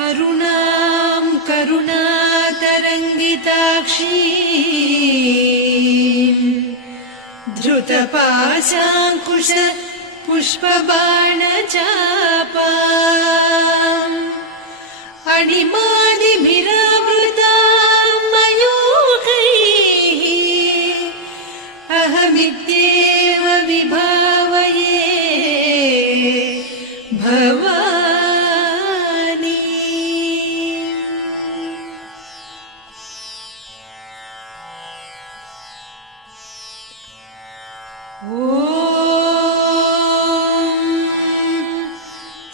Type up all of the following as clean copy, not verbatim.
अरुणां करुणातरङ्गिताक्षीं धृतपाशाङ्कुश पुष्पबाणचापाम् अणिमादिभिरावृतां मयूखैः अहमित्येव विभावये भवानी।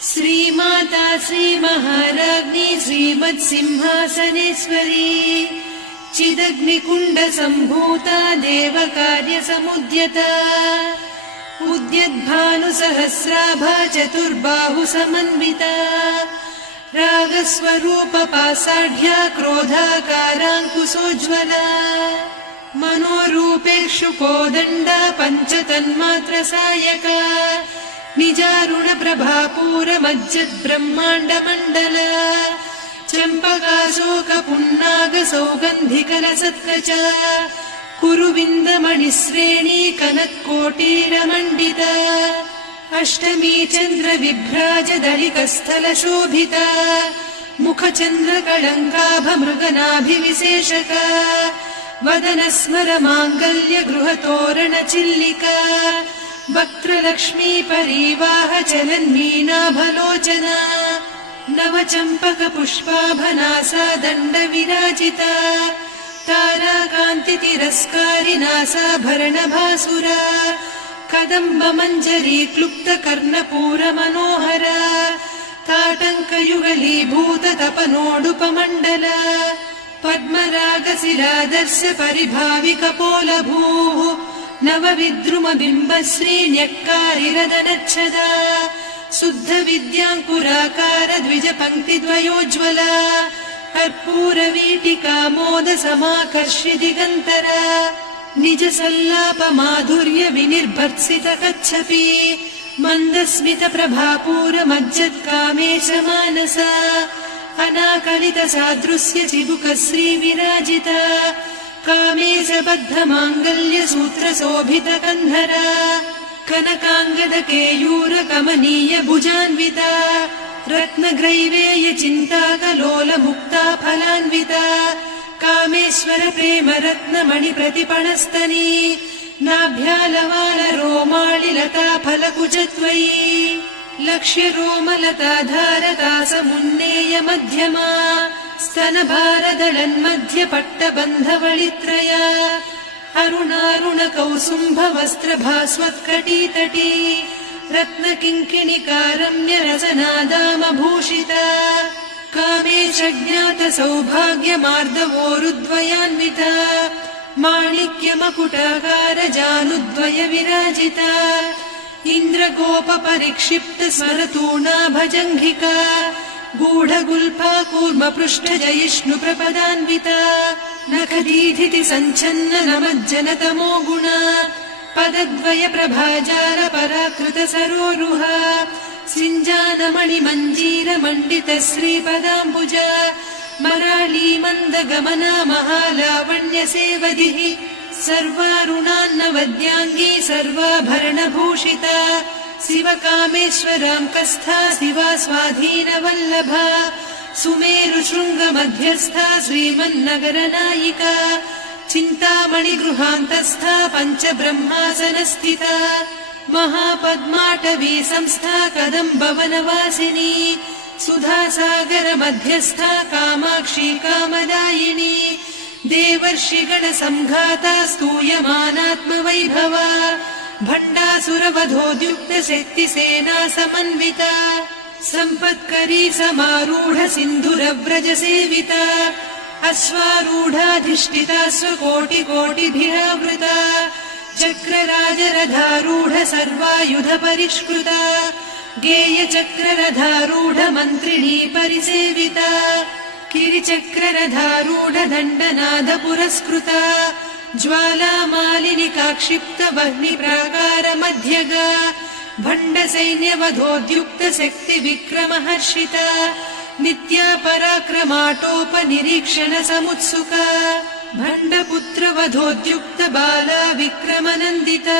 श्रीमाता श्रीमहाराज्ञी श्रीमत्सिंहासनेश्वरी चिदग्निकुण्डसम्भूता देवकार्यसमुद्यता उद्यद्भानुसहस्राभा चतुर्बाहुसमन्विता रागस्वरूपपासाढ्या क्रोधाकाराङ्कुशोज्ज्वला मनोरूपेषु कोदण्डा पञ्चतन्मात्रसायका निजारुणप्रभापूरमज्जद्ब्रह्माण्डमण्डला चम्पकाशोकपुन्नागसौगन्धिकलसत्कचा कुरुविन्दमणिश्रेणी कनत्कोटीरमण्डिता अष्टमी चन्द्रविभ्राजदलिकस्थलशोभिता मुखचन्द्रकळङ्काभमृगनाभिविशेषका वदनस्मरमाङ्गल्यगृहतोरणचिल्लिका वक्त्रलक्ष्मी परीवाहचलन्मीनाभलोचना नवचम्पकपुष्पाभनासा दण्डविराजिता ताराकान्तितिरस्कारिनासाभरणभासुरा कदम्बमञ्जरी क्लुप्तकर्णपूरमनोहरा ताटङ्कयुगलीभूततपनोडुपमण्डला पद्मरागशिलादर्श परिभाविकपोलभूः नवविद्रुमबिम्बश्रीन्यक्कारिरदनच्छदा शुद्धविद्याङ्कुराकार द्विजपङ्क्तिद्वयोज्ज्वला कर्पूरवीटिकामोदसमाकर्षि दिगन्तरा निजसल्लापमाधुर्य विनिर्भर्त्सितकच्छपि मन्दस्मितप्रभापूरमज्जत्कामेशमानसा अनाकलितसादृश्य चिबुकश्रीविराजिता कामेशबद्धमाङ्गल्यसूत्रशोभितकन्धरा कनकाङ्गदकेयूरकमनीय भुजान्विता रत्नग्रैवेय चिन्ताकलोलमुक्ता फलान्विता कामेश्वर प्रेम रत्नमणि प्रतिपणस्तनी नाभ्यालवाल रोमाळिलता फलकुचत्वयी लक्ष्य रोमलता धारता समुन्नेय मध्यमा स्तनभारदळन्मध्य पट्टबन्धवळित्रया अरुणारुणकौसुम्भ वस्त्रभास्वत्कटीतटी रत्नकिङ्किणिकारम्य रसनादामभूषिता कामेशज्ञात सौभाग्यमार्दवोरुद्वयान्विता माणिक्यमकुटाकार जानुद्वय विराजिता इन्द्रगोपपरिक्षिप्त स्मरतूणा भजङ्घिका गूढगुल्फा कूर्मपृष्ठजयिष्णु प्रपदान्विता नखदीधिति सञ्छन्न नमज्जनतमो गुणा पदद्वय प्रभाजार पराकृत सरोरुहा सिञ्जानमणिमञ्जीर मण्डित श्रीपदाम्बुजा मराळी मन्दगमना महालावण्य सेवधिः सर्वारुणान्नवद्याङ्गी सर्वाभरणभूषिता शिवकामेश्वराङ्कस्था शिवा स्वाधीनवल्लभा सुमेरुशृङ्गमध्यस्था श्रीमन्नगरनायिका चिन्तामणिगृहान्तस्था पञ्चब्रह्मासनस्थिता महापद्माटवी संस्था कदम्बवनवासिनी सुधासागरमध्यस्था कामाक्षी कामदायिनी देवर्षिगणसङ्घाता स्तूयमानात्मवैभवा भण्डासुरवधोद्युक्तशक्तिसेना समन्विता सम्पत्करी समारूढ सिन्धुरव्रजसेविता अश्वारूढाधिष्ठिता स्वकोटिकोटिभिरावृता चक्रराजरथारूढ सर्वायुधपरिष्कृता गेयचक्ररथारूढ मन्त्रिणी परिसेविता किरिचक्ररथारूढ दण्डनाद पुरस्कृता ज्वालामालिनिकाक्षिप्त वह्निप्राकार मध्यगा भण्डसैन्यवधोद्युक्त शक्ति विक्रमहर्षिता नित्या पराक्रमाटोपनिरीक्षण समुत्सुका भण्डपुत्रवधोद्युक्त बाला विक्रमनन्दिता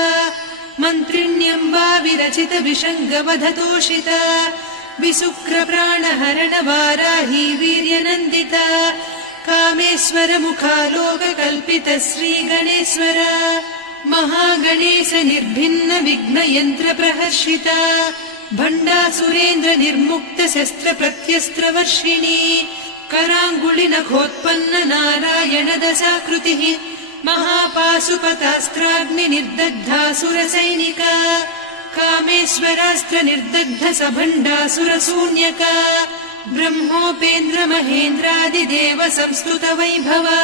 मन्त्रिण्यम्बा विरचित विषङ्गवधतोषिता विशुक्रप्राणहरण वाराही वीर्यनन्दिता कामेश्वर मुखालोककल्पित श्रीगणेश्वर महागणेश निर्भिन्न विघ्नयन्त्र प्रहर्षिता भण्डासुरेन्द्र निर्मुक्त शस्त्र प्रत्यस्त्रवर्षिणी कराङ्गुलि नखोत्पन्न नारायण दशाकृतिः महापाशुपतास्त्राग्नि निर्दग्धासुरसैनिका कामेश्वरास्त्र निर्दग्ध सभण्डासुर शून्यका ब्रह्मोपेन्द्र महेन्द्रादिदेव संस्तुत वैभवा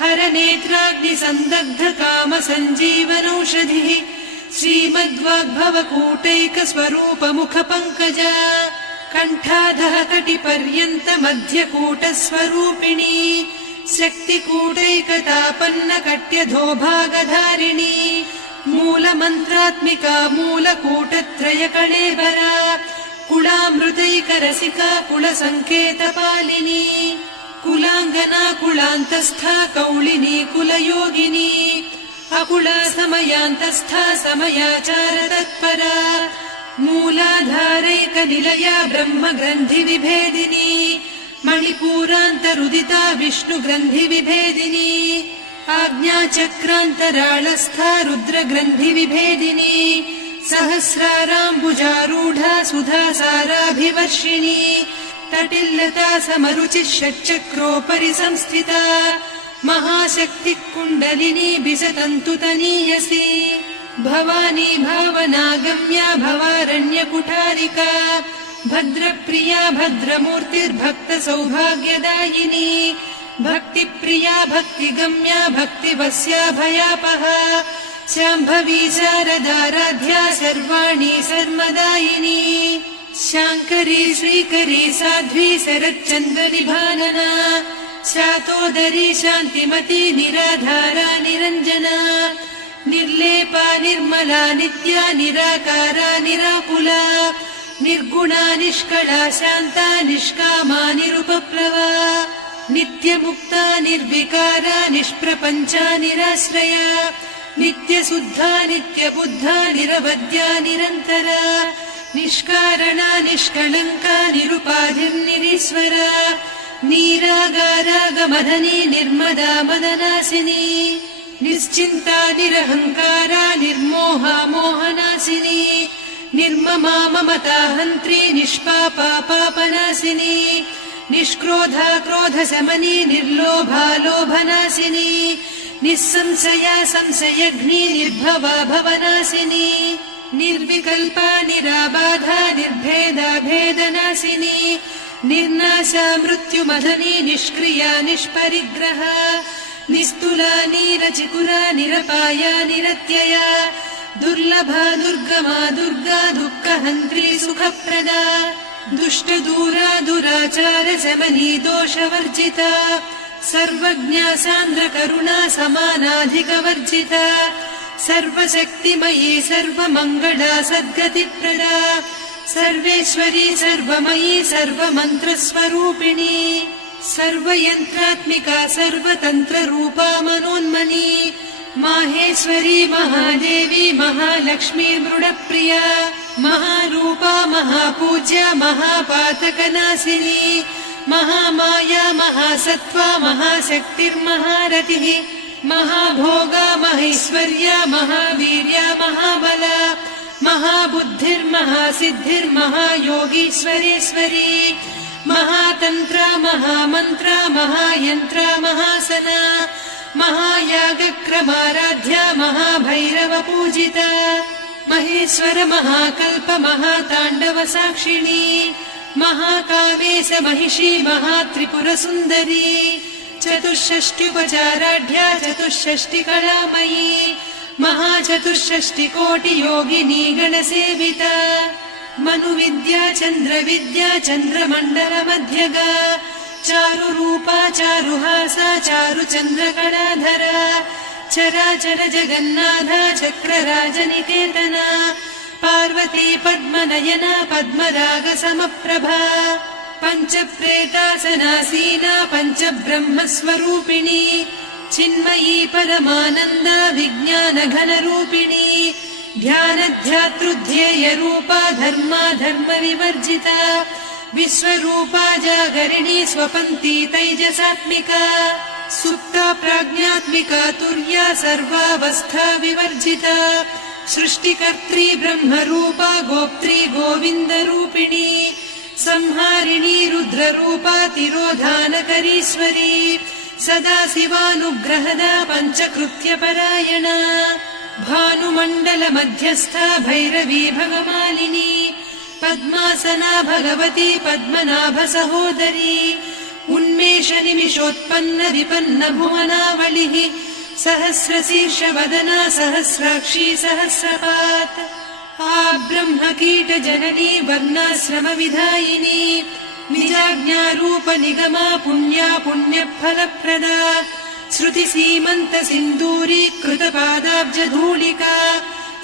हर नेत्राग्नि संदग्ध काम सञ्जीवनौषधिः श्रीमद्वाग्भव कूटैक स्वरूप मुख पंकजा कण्ठाधः कटिपर्यन्त मध्यकूट स्वरूपिणी शक्तिकूटैकतापन्न कट्यधोभागधारिणी मूल मन्त्रात्मिका मूलकूटत्रय कळेबरा कुलामृतैक रसिका कुल संकेतपालिनी कुलाङ्गना कुलान्तस्था कौलिनी कुलयोगिनी अकुला समयान्तस्था समयाचार तत्परा मूलाधारैक निलया ब्रह्म ग्रन्थि विभेदिनी मणिपूरान्तरुदिता विष्णु ग्रन्थि विभेदिनी आज्ञाचक्रान्तराळस्था रुद्र ग्रन्थि विभेदिनी सहस्राराम्बुजारूढा सुधा साराभिवर्षिणी तटिल्लता समरुचिः षट्चक्रोपरि संस्थिता महाशक्ति कुण्डलिनी बिसतन्तु तनीयसी भवानी भावनागम्या भवारण्य कुठारिका भद्रप्रिया भद्रमूर्तिर्भक्त सौभाग्यदायिनी भक्तिप्रिया भक्तिगम्या भक्तिवस्या भयापहा शाम्भवी शारदाराध्या सर्वाणि सर्वदायिनी शाङ्करी श्रीकरी साध्वी शरच्चन्द्रनिभानना शातोदरी शान्तिमती निराधारा निरञ्जना निर्लेपा निर्मला नित्या निराकारा निराकुला निर्गुणा निष्कला शान्ता निष्कामा निरुपप्लवा नित्यमुक्ता निर्विकारा निष्प्रपञ्चा निराश्रया नित्यशुद्धा नित्यबुद्धा निरवद्या निरन्तरा निष्कारणा निष्कलङ्का निरुपाधिर्निरीश्वरा नीरागारागमदनी निर्मदा मदनासिनी निश्चिन्ता निरहङ्कारा निर्मोहा मोहनासिनी निर्ममा ममता हन्त्री निष्पापा पापनासिनी निष्क्रोधा क्रोधशमनी निर्लोभा लोभनासिनी निस्संशया संशयघ्नी निर्भवा भवनासिनी निर्विकल्पा निराबाधा निर्भेदा भेदनासिनी निर्नाशा मृत्युमदनी निष्क्रिया निष्परिग्रहा निस्तुला नीरचिकुरा निरपाया निरत्यया दुर्लभा दुर्गमा दुर्गा दुःखहन्त्री सुखप्रदा दुष्टदूरा दुराचार शमनी दोषवर्जिता सर्वज्ञा सान्द्र करुणा समानाधिकवर्जिता सर्वशक्तिमयी सर्वमङ्गला सद्गतिप्रदा सर्वेश्वरी सर्वमयी सर्वमन्त्रस्वरूपिणी सर्वयन्त्रात्मिका सर्वतन्त्ररूपा मनोन्मनी माहेश्वरी महादेवी महालक्ष्मी मृडप्रिया महारूपा महापूज्या महापातकनाशिनी महामाया महासत्त्वा महाशक्तिर्महारतिः महाभोगा महेश्वर्या महावीर्या महाबला महाबुद्धिर्महासिद्धिर्महायोगीश्वरेश्वरी महातन्त्रा महामन्त्रा महायन्त्रा महासना महायागक्रमाराध्या महाभैरव पूजिता महेश्वर महाकल्प महाताण्डव साक्षिणी महाकामेश महिषी महात्रिपुरसुन्दरी चतुष्षष्ट्युपचाराढ्या चतुष्षष्टिकलामयी महाचतुष्षष्टिकोटियोगिनी गणसेविता मनुविद्या चन्द्रविद्या चन्द्रमण्डलमध्यगा चारुरूपा चारुहासा चारुचन्द्रकलाधरा चराचर जगन्नाथा चक्रराजनिकेतना पार्वती पद्मनयना पद्मराग समप्रभा पञ्चप्रेतासनासीना पञ्चब्रह्मस्वरूपिणी चिन्मयी परमानन्दा विज्ञानघनरूपिणी ध्यानध्यातृध्येयरूपा धर्मा धर्मविवर्जिता विश्वरूपा जागरिणी स्वपन्ती तैजसात्मिका सुप्ता प्राज्ञात्मिका तुर्या सर्वावस्था विवर्जिता सृष्टिकर्त्री ब्रह्मरूपा गोप्त्री गोविन्दरूपिणी संहारिणी रुद्ररूपा तिरोधानकरीश्वरी सदा शिवानुग्रहदा पञ्चकृत्यपरायणा भानुमण्डलमध्यस्था भैरवी भगमालिनी पद्मासना भगवती पद्मनाभसहोदरी उन्मेषनिमिषोत्पन्न विपन्न भुवनावलिः सहस्रशीर्षवदना सहस्राक्षी सहस्रपात् ब्रह्मकीटजननी वर्णाश्रमविधायिनी निजाज्ञारूपनिगमा पुण्या पुण्यफलप्रदा श्रुतिसीमन्तसिन्दूरीकृतपादाब्जधूलिका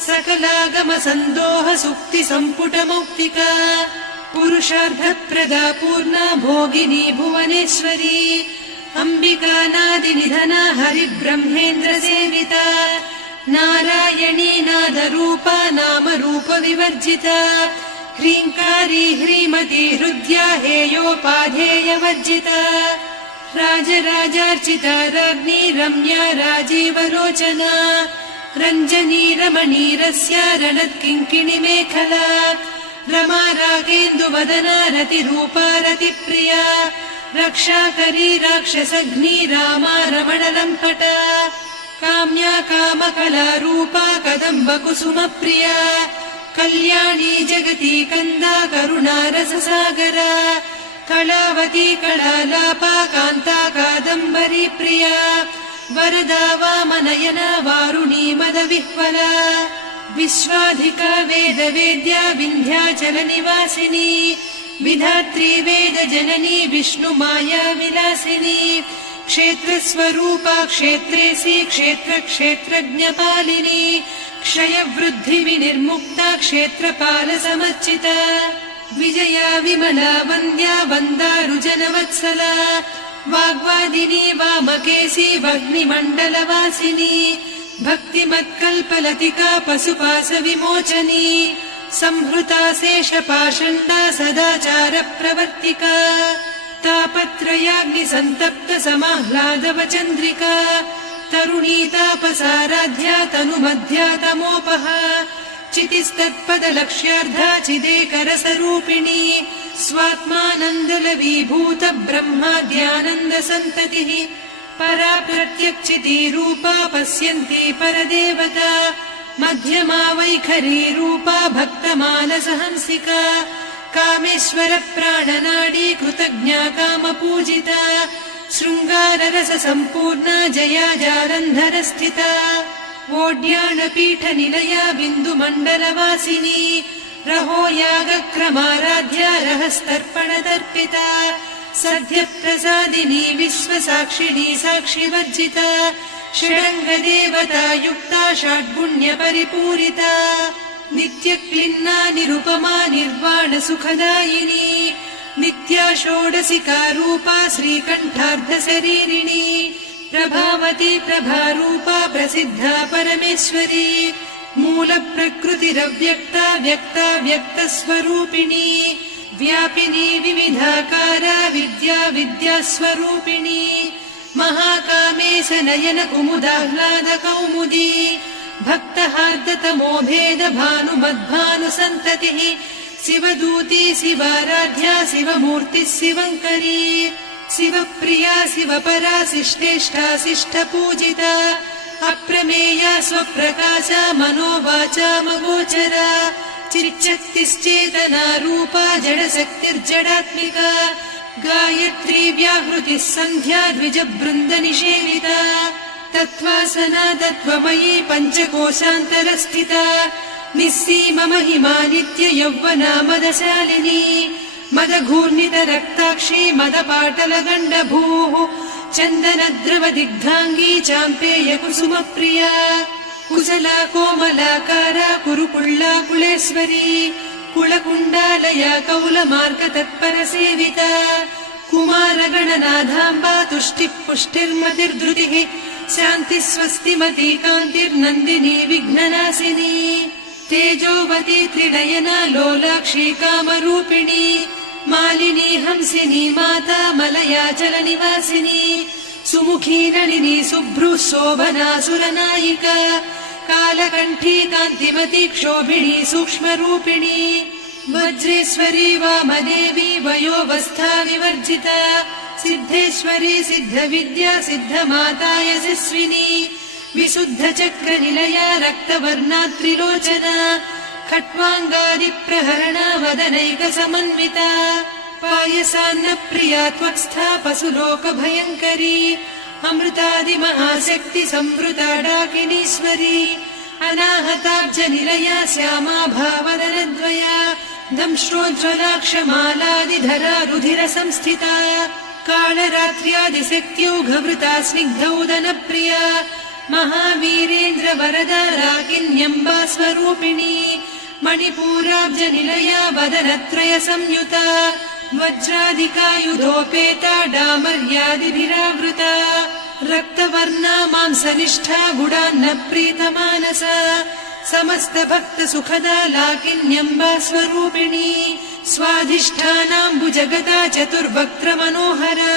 सकलागमसन्दोह सुक्तिसम्पुटमौक्तिका पुरुषार्थप्रदा पूर्णा भोगिनी भुवनेश्वरी अम्बिकानादिनिधना हरिब्रह्मेन्द्रसेविता नारायणी नादरूपा नामरूपविवर्जिता ह्रीङ्कारी ह्रीमती हृद्या हेयोपाधेयवर्जिता राजराजार्चिता राज्ञी रम्या राजीवलोचना रञ्जनी रमणीरस्या रणत्किङ्किणिमेखला रमा रागेन्दुवदना रतिरूपा रतिप्रिया रक्षाकरी राक्षसघ्नी रामा रमणलम्पटा काम्या कामकलारूपा कदम्बकुसुमप्रिया कल्याणी जगती कन्दा करुणारससागरा कलावती कलालापा कान्ता कादम्बरी प्रिया वरदा वामनयना वारुणी मदविह्वला विश्वाधिका वेदवेद्या विन्ध्याचलनिवासिनी विधात्री वेदजननी विष्णुमाया विलासिनी क्षेत्रस्वरूपा क्षेत्रेसी क्षेत्रक्षेत्रज्ञपालिनी क्षयवृद्धिविनिर्मुक्ता क्षेत्रपालसमर्चिता विजया विमला वन्द्या वन्दारुजनवत्सला वाग्वादिनी वामकेशी वह्निमण्डलवासिनी भक्तिमत्कल्पलतिका पशुपाशविमोचनी संहृता शेषपाषण्डा सदाचारप्रवर्तिका तापत्रयाग्निसन्तप्त समाह्लादवचन्द्रिका तरुणी तापसाराध्या तनुमध्या तमोपहा चितिस्तत्पदलक्ष्यार्धा चिदेकरसरूपिणी स्वात्मानन्दलवीभूत ब्रह्माद्यानन्दसन्ततिः परा प्रत्यक्षितीरूपा पश्यन्ती परदेवता मध्यमा वैखरी रूपा भक्तमानसहंसिका कामेश्वर प्राणनाडी कृतज्ञा कामपूजिता शृङ्गाररससम्पूर्णा जया जालन्धरस्थिता वोड्याणपीठनिलया बिन्दुमण्डलवासिनी रहो यागक्रमाराध्या रहस्तर्पणदर्पिता सद्यप्रसादिनी विश्वसाक्षिणी साक्षिवर्जिता षडङ्गदेवता युक्ता षड्गुण्यपरिपूरिता नित्यक्लिन्ना निरुपमा निर्वाणसुखदायिनी नित्या षोडशिका रूपा श्रीकण्ठार्धशरीरिणी प्रभावती प्रभारूपा प्रसिद्धा परमेश्वरी मूलप्रकृतिरव्यक्ता व्यक्ता व्यक्तस्वरूपिणी व्यापिनी विविधाकारा विद्या विद्यास्वरूपिणी महाकामेश नयन कुमुदाह्लाद कौमुदी भक्तहार्दतमो भेद भानुमद्भानुसन्ततिः शिवदूती शिवाराध्या शिवमूर्तिः शिवङ्करी शिवप्रिया शिवपरा शिष्टेष्टा शिष्टपूजिता अप्रमेया स्वप्रकाशा मनोवाचामगोचरा चिच्चक्तिश्चेतना रूपा जडशक्तिर्जडात्मिका गायत्री व्याहृतिः सन्ध्या द्विजबृन्दनिषेविता तत्त्वासना तत्त्वमयी पञ्चकोशान्तरस्थिता निस्सीममहिमा नित्य यौवना मदशालिनी मदघूर्णितरक्ताक्षी मदपाटलगण्डभूः चन्दनद्रवदिग्धाङ्गी चाम्पेय कुसुमप्रिया कुशला कोमलाकारा कुरुकुळ्ळा कुलेश्वरी कुलकुण्डालया कौलमार्गतत्परसेविता कुमारगणनाथाम्बा तुष्टिः पुष्टिर्मतिर्धृतिः शान्तिः स्वस्तिमती कान्तिर्नन्दिनी विघ्ननाशिनी तेजोवती त्रिनयना लोलाक्षी कामरूपिणी मालिनी हंसिनी माता मलयाचलनिवासिनी सुमुखी नलिनी शुभ्रुः शोभना सुरनायिका कालकण्ठी कान्तिमती क्षोभिणी सूक्ष्मरूपिणी वज्रेश्वरी वामदेवी वयोवस्था विवर्जिता सिद्धेश्वरी सिद्धविद्या सिद्धमाता यशस्विनी विशुद्धचक्रनिलया रक्तवर्णा त्रिलोचना खट्वाङ्गादिप्रहरणा वदनैकसमन्विता पायसान्नप्रिया त्वक्स्था पशुलोकभयङ्करी अमृतादिमहाशक्ति संवृता डाकिनीश्वरी अनाहताब्जनिलया श्यामा भावदनद्वया दंष्ट्रोज्ज्वलाक्षमालादिधरा रुधिरसंस्थिता कालरात्र्यादिशक्त्यौघवृता स्निग्धौदनप्रिया महावीरेन्द्रवरदा राकिन्यम्बा स्वरूपिणी मणिपूराब्जनिलया वदनत्रय संयुता वज्रादिकायुधोपेता डामर्यादिभिरावृता रक्तवर्णा मांसनिष्ठा गुडान्नप्रीतमानसा समस्तभक्तसुखदा लाकिन्यम्बा स्वरूपिणी स्वाधिष्ठानाम्बुजगदा चतुर्वक्त्रमनोहरा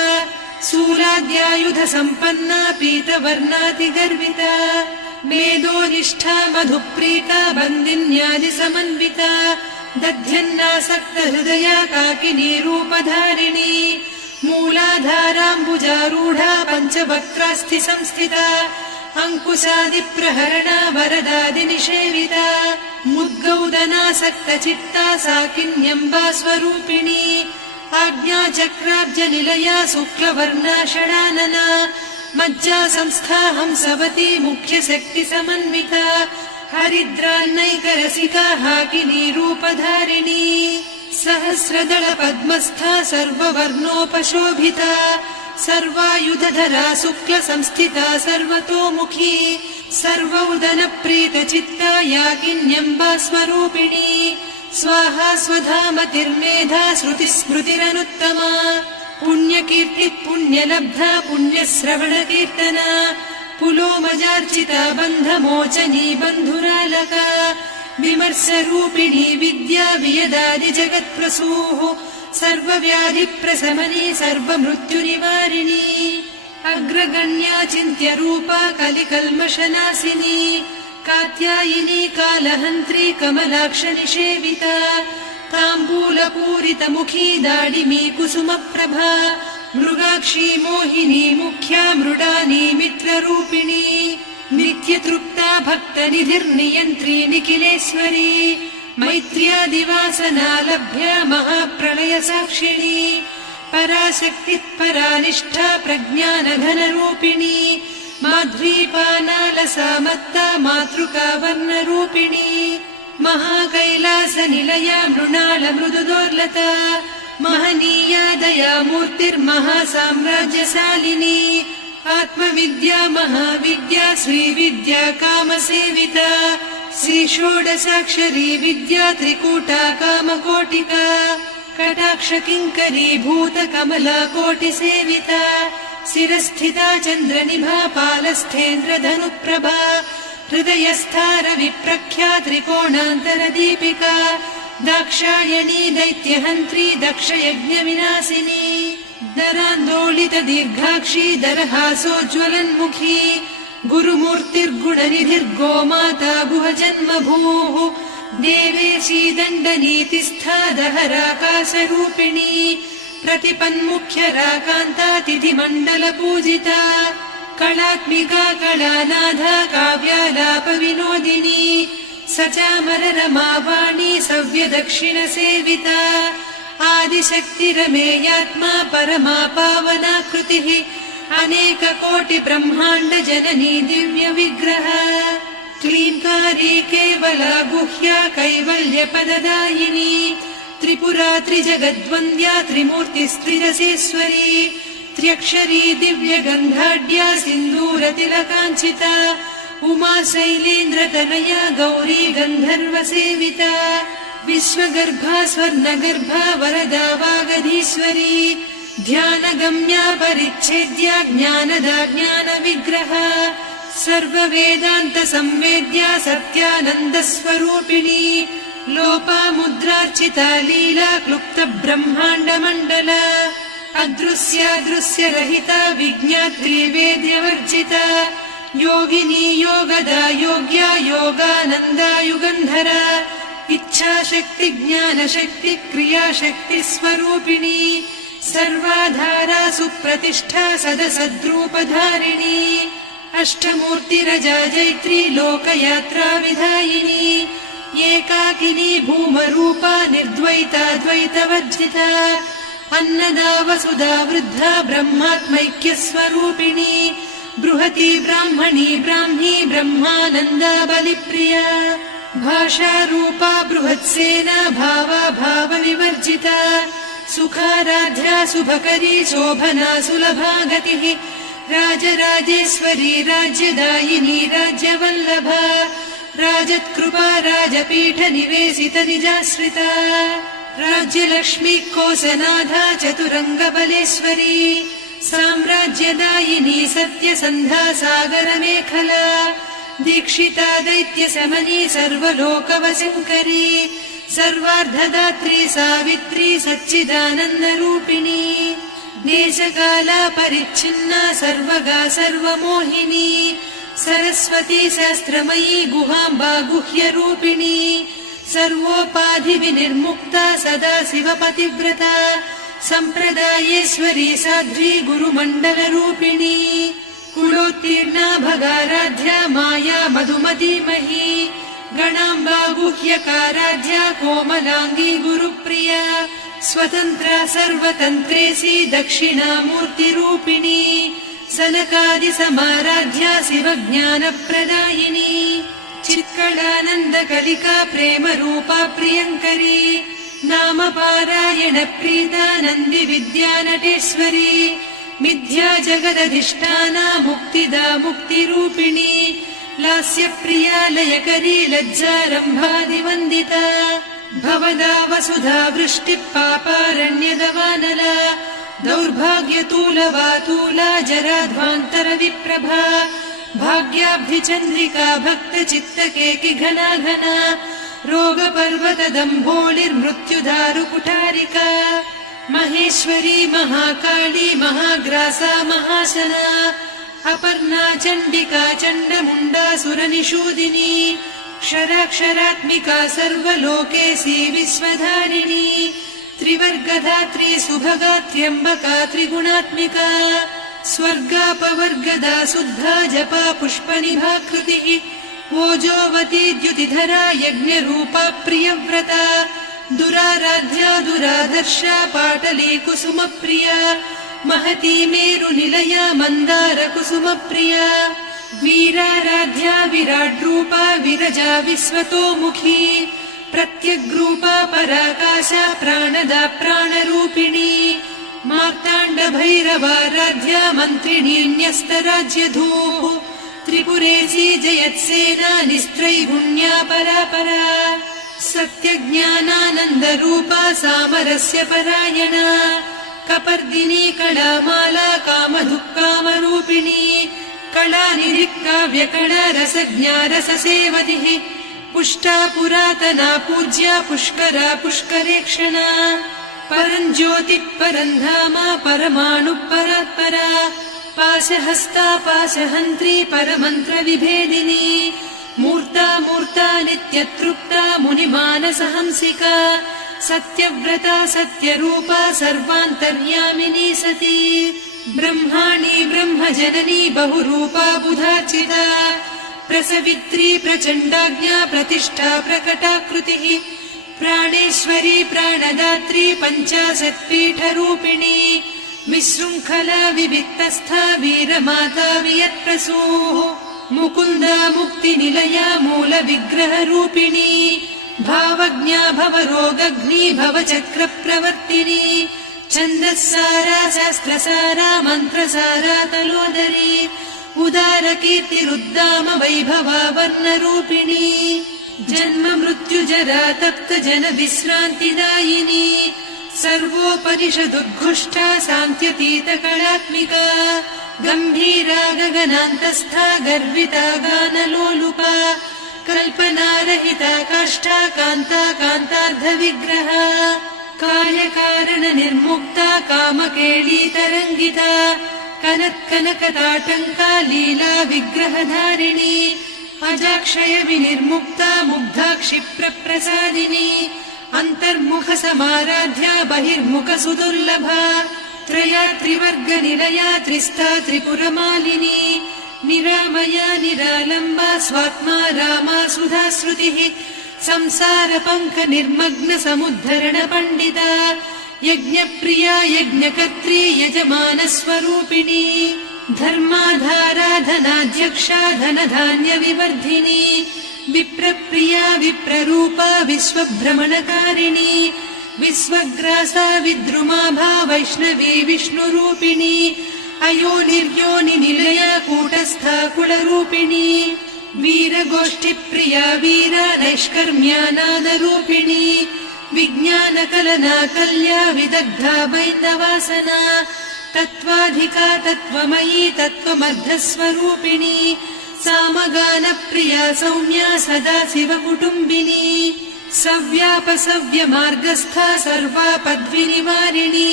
शूलाद्यायुधसम्पन्ना पीतवर्णातिगर्विता मेदोनिष्ठा मधुप्रीता बन्दिन्यादिसमन्विता दध्यन्नासक्तहृदया काकिनी रूपधारिणी मूलाधाराम्बुजारूढा पञ्चवक्त्रास्थि संस्थिता अङ्कुशादिप्रहरणा वरदादिनिषेविता मुद्गौदनासक्तचित्ता साकिन्यम्बा स्वरूपिणी आज्ञाचक्राब्जनिलया शुक्लवर्णा षडानना मज्जा संस्था हंसवती मुख्यशक्तिसमन्विता हरिद्रान्नैकरसिका हाकिनी रूपधारिणी सहस्रदल पद्मस्था सर्ववर्णोपशोभिता सर्वायुधधरा शुक्लसंस्थिता सर्वतोमुखी सर्वौदनप्रीतचित्ता याकिन्यम्बा स्वरूपिणी स्वाहा स्वधामतिर्मेधा श्रुतिस्मृतिरनुत्तमा पुण्यकीर्तिः पुण्यलब्धा पुण्यश्रवणकीर्तना पुलोमजार्चिता बन्धमोचनी बन्धुरालका विमर्शरूपिणी विद्या वियदादिजगत्प्रसूः सर्वव्याधिप्रशमनी सर्वमृत्युनिवारिणी अग्रगण्या चिन्त्यरूपा कलिकल्मषनाशिनी कात्यायिनी कालहन्त्री कमलाक्षनिषेविता ताम्बूलपूरितमुखी दाडिमी कुसुमप्रभा मृगाक्षी मोहिनी मुख्या मृडानी मित्ररूपिणी नित्यतृप्ता भक्तनिधिर्नियन्त्री निखिलेश्वरी मैत्र्यादिवासना लभ्या महाप्रलयसाक्षिणी पराशक्तिः परानिष्ठा प्रज्ञानघनरूपिणी माध्वीपानालसा मत्ता मातृका वर्णरूपिणी महाकैलासनिलया मृणालमृदुदोर्लता महनीया दयामूर्तिर्महासाम्राज्यशालिनी आत्मविद्या महाविद्या श्रीविद्या कामसेविता श्रीषोडशाक्षरी विद्या त्रिकूटा कामकोटिका कटाक्षकिङ्करी भूतकमला कोटिसेविता शिरस्थिता चन्द्रनिभा पालस्थेन्द्रधनुप्रभा हृदयस्था रविप्रख्या त्रिकोणान्तरदीपिका दाक्षायणी दैत्यहन्त्री दक्षयज्ञविनाशिनी दरान्दोलितदीर्घाक्षी दरहासोज्ज्वलन्मुखी गुरुमूर्तिर्गुणनिधिर्गोमाता गुहजन्मभूः देवेशी दण्डनीतिस्था दहराकाशरूपिणी प्रतिपन्मुख्यराकान्ता तिथिमण्डलपूजिता कलात्मिका कलानाथा काव्यालापविनोदिनी सचामररमावाणी सव्यदक्षिणसेविता आदिशक्तिरमेयात्मा परमा पावनाकृतिः अनेककोटिब्रह्माण्डजननी दिव्यविग्रह क्लीङ्कारी केवला गुह्या कैवल्यपददायिनी त्रिपुरा त्रिजगद्वन्द्या त्रिमूर्तिस्त्रिदशेश्वरी त्र्यक्षरी दिव्यगन्धाढ्या सिन्दूरतिलकाञ्चिता उमा शैलेन्द्रतनया गौरी गन्धर्वसेविता विश्वगर्भा स्वर्णगर्भा वरदा वागधीश्वरी ध्यानगम्या परिच्छेद्या ज्ञानदा ज्ञानविग्रहा सर्ववेदान्तसंवेद्या सत्यानन्दस्वरूपिणी लोपामुद्रार्चिता लीला क्लुप्तब्रह्माण्डमण्डला अदृश्यादृश्यरहिता विज्ञात्री वेद्यवर्जिता योगिनी योगदा योग्या योगानन्दा युगन्धरा इच्छाशक्ति ज्ञानशक्ति क्रियाशक्ति स्वरूपिणी सर्वाधारा सुप्रतिष्ठा सदसद्रूपधारिणी अष्टमूर्तिरजा जैत्री लोकयात्रा विधायिनी एकाकिनी भूमरूपा निर्द्वैता द्वैतवर्जिता अन्नदा वसुधा वृद्धा ब्रह्मात्मैक्यस्वरूपिणी बृहती ब्राह्मणी ब्राह्मी ब्रह्मानन्दा बलिप्रिया भाषारूपा बृहत्सेना भावा भावविवर्जिता सुखाराध्या शुभकरी शोभना सुलभा गतिः राजराजेश्वरी राज्यदायिनी राज्यवल्लभा राजत्कृपा राजपीठ निवेशित निजाश्रिता राज्यलक्ष्मी कोसनाधा चतुरङ्गबलेश्वरी साम्राज्यदायिनी सत्यसन्धा सागरमेखला दीक्षिता दैत्यशमनी सर्वलोकवशङ्करी सर्वार्धदात्री सावित्री सच्चिदानन्दरूपिणी देशकाला परिच्छिन्ना सर्वगा सर्वमोहिनी सरस्वती शास्त्रमयी गुहाम्बा गुह्यरूपिणी सर्वोपाधिविनिर्मुक्ता सदा शिवपतिव्रता सम्प्रदायेश्वरी साध्वी गुरुमण्डलरूपिणी कुलोत्तीर्णा भगाराध्या माया मधुमतीमही गणाम्बा गुह्यकाराध्या कोमलाङ्गी गुरुप्रिया स्वतन्त्रा सर्वतन्त्रेसी दक्षिणामूर्तिरूपिणी सनकादिसमाराध्या शिवज्ञानप्रदायिनी चित्कलानन्दकलिका प्रेमरूपा प्रियङ्करी नामपारायण प्रीता नन्दिविद्या नटेश्वरी मिथ्या जगदधिष्ठाना मुक्तिदा मुक्तिरूपिणी लास्यप्रिया लयकरी लज्जारम्भादिवन्दिता भवदा वसुधा वृष्टिः पापारण्यदवानला दौर्भाग्यतूलवातूला जराध्वान्तरविप्रभा भाग्याब्धिचन्द्रिका भक्तचित्तकेकि घना घना रोगपर्वतदम्भोलिर्मृत्युदारुकुठारिका महेश्वरी महाकाली महाग्रासा महाशना अपर्णा चण्डिका चण्डमुण्डा सुरनिषूदिनी क्षराक्षरात्मिका सर्वलोकेशी विश्वधारिणी त्रिवर्गधात्री सुभगा त्र्यम्बका त्रिगुणात्मिका स्वर्गापवर्गदा शुद्धा जपा पुष्पनिभाकृतिः ओजोवती द्युतिधरा यज्ञरूपा प्रियव्रता दुराराध्या दुरादर्शा पाटली कुसुमप्रिया महती मेरुनिलया मन्दार कुसुमप्रिया वीराराध्या विराड्रूपा विरजा विश्वतोमुखी प्रत्यग्रूपा पराकाशा प्राणदा प्राणरूपिणी मार्ताण्ड भैरवाराध्या मन्त्रिणी न्यस्तराज्यधूः त्रिपुरेशी जयत्सेना निस्त्रैगुण्या परापरा सत्यज्ञानानन्दरूपा सामरस्य परायणा कपर्दिनी कलामाला कामधुक्कामरूपिणी कलानिधिकाव्यकला रसज्ञा रससेवतिः पुष्टा पुरातना पूज्या पुष्करा पुष्करेक्षणा परञ्ज्योतिः परन्धामा परमाणुः परात्परा पाशहस्ता पाशहन्त्री परमन्त्रविभेदिनी मूर्ता मूर्ता नित्यतृप्ता मुनिमानसहंसिका सत्यव्रता सत्यरूपा सर्वान्तर्यामिनी सती ब्रह्माणी ब्रह्मजननी बहुरूपा बुधार्चिता प्रसवित्री प्रचण्डाज्ञा प्रतिष्ठा प्रकटाकृतिः प्राणेश्वरी प्राणदात्री पञ्चाशत्पीठरूपिणी विशृङ्खला विविक्तस्था वीरमाता वियत्प्रसूः मुकुन्दा मुक्तिनिलया मूलविग्रहरूपिणी भावज्ञा भवरोगग्नी भवचक्रप्रवर्तिनी छन्दस्सारा शास्त्रसारा मन्त्रसारा तलोदरी उदारकीर्तिरुद्दाम वैभवा वर्णरूपिणी जन्म मृत्यु जरा तप्त जन विश्रान्तिदायिनी सर्वोपनिषदुद्घुष्टा सान्त्यतीत कलात्मिका गम्भीरा गगनान्तस्था गर्विता गानलोलुपा कल्पनारहिता काष्ठा कान्ता कान्तार्धविग्रहा कार्यकारण निर्मुक्ता कामकेळीतरङ्गिता कनत्कनकताटङ्का लीला विग्रहधारिणी अजाक्षय विनिर्मुक्ता मुग्धा क्षिप्रप्रसादिनी अन्तर्मुख समाराध्या बहिर्मुख सुदुर्लभा त्रया त्रिवर्ग निलया त्रिस्था त्रिपुरमालिनी निरामया निरालम्बा स्वात्मा रामा सुधा श्रुतिः संसार पङ्क निर्मग्न समुद्धरण पण्डिता यज्ञप्रिया यज्ञकर्त्री यजमान स्वरूपिणी धर्माधाराधनाध्यक्षा धनधान्य विवर्धिनी विप्रप्रिया विप्ररूपा विश्वभ्रमणकारिणी विश्वग्रासा विद्रुमाभा वैष्णवी विष्णुरूपिणी अयोनिर्योनि निलया कूटस्था कुलरूपिणी वीरगोष्ठिप्रिया वीरा नैष्कर्म्यानादरूपिणी विज्ञानकलना कल्या विदग्धा बैन्दवासना तत्त्वाधिका तत्त्वमयी तत्त्वमर्धस्वरूपिणी सामगानप्रिया सौम्या सदा शिवकुटुम्बिनी सव्यापसव्यमार्गस्था सर्वापद्विनिवारिणी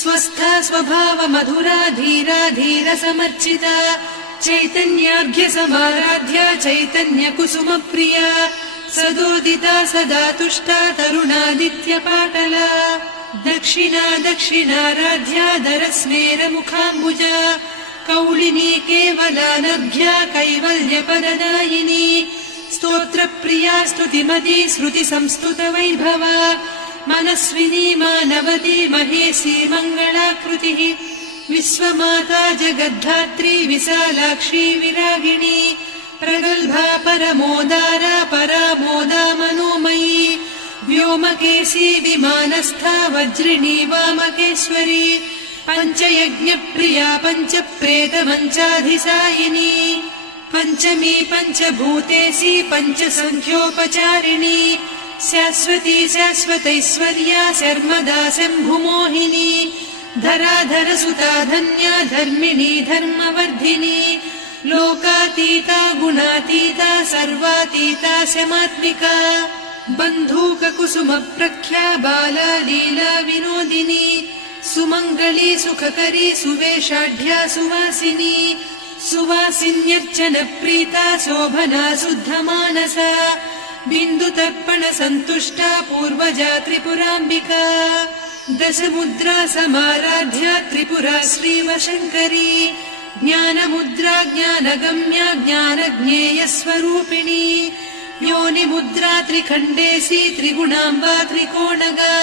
स्वस्था स्वभाव मधुरा धीरा धीर समर्चिता चैतन्यार्घ्य समाराध्या चैतन्य कुसुम प्रिया सदोदिता सदा तुष्टा तरुणादित्य पाटला दक्षिणा दक्षिणाराध्या दरस्मेर मुखाम्बुजा कौलिनी केवलानर्घ्या कैवल्य परदायिनी स्तोत्र प्रिया स्तुतिमती श्रुति संस्तुत वैभवा मनस्विनी मानवती महेशी मङ्गलाकृतिः विश्वमाता जगद्धात्री विशालाक्षी विरागिणी प्रगल्भा परमोदारा परामोदा मनोमयी व्योमकेशी विमानस्था वज्रिणी वामकेश्वरी पञ्चयज्ञप्रिया पञ्चप्रेतमञ्चाधिसायिनी पञ्चमी पञ्चभूतेशी पञ्चसङ्ख्योपचारिणी शाश्वती शाश्वतैश्वर्या शर्मदा शम्भुमोहिनी धराधरसुता धन्या धर्मिणी धर्मवर्धिनी लोकातीता गुणातीता सर्वातीता शमात्मिका बन्धूककुसुम प्रख्या बाला लीला विनोदिनी सुमङ्गली सुखकरी सुवेशाढ्या सुवासिनी सुवासिन्यर्चन प्रीता शोभना शुद्धमानसा बिन्दुतर्पण सन्तुष्टा पूर्वजा त्रिपुराम्बिका दशमुद्रा समाराध्या त्रिपुरा श्रीवशङ्करी ज्ञानमुद्रा ज्ञानगम्या ज्ञानज्ञेयस्वरूपिणी योनिमुद्रा त्रिखण्डेशी त्रिगुणाम्बा त्रिकोणगा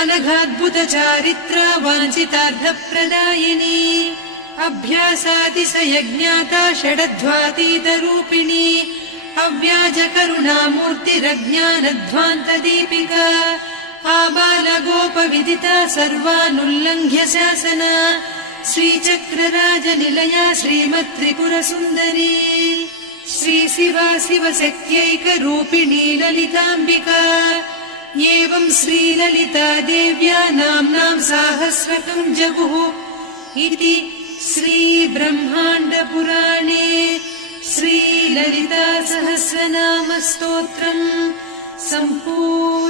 अनघाद्भुत चारित्रा वाञ्छितार्थप्रदायिनी अभ्यासातिशयज्ञाता षडध्वातीतरूपिणी अव्याजकरुणामूर्तिरज्ञानध्वान्तदीपिका आबालगोपविदिता सर्वानुल्लङ्घ्य शासना श्रीचक्रराजनिलया श्रीमत्त्रिपुरसुन्दरी श्रीशिवा शिवशक्त्यैकरूपिणी ललिताम्बिका एवं श्रीललिता देव्या नाम्नां साहस्रकं जगुः इति श्रीब्रह्माण्डपुराणे श्रीललिता सहस्रनाम स्तोत्रम् सम्पूर्णम्।